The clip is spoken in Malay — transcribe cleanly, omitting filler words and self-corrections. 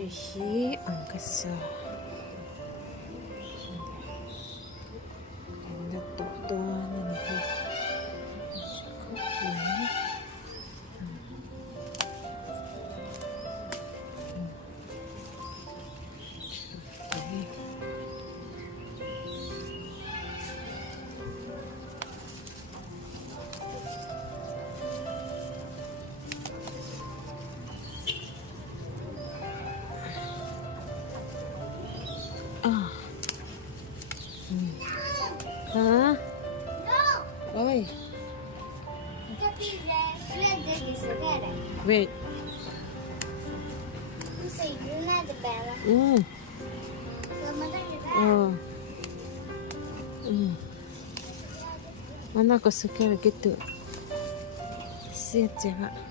Okey, angkasa. Ganda tuan ini. Cukup lah. Okey. Ah. Ha? Oi. Wait. Oh. Mana aku suka begitu. Siap je, Pak.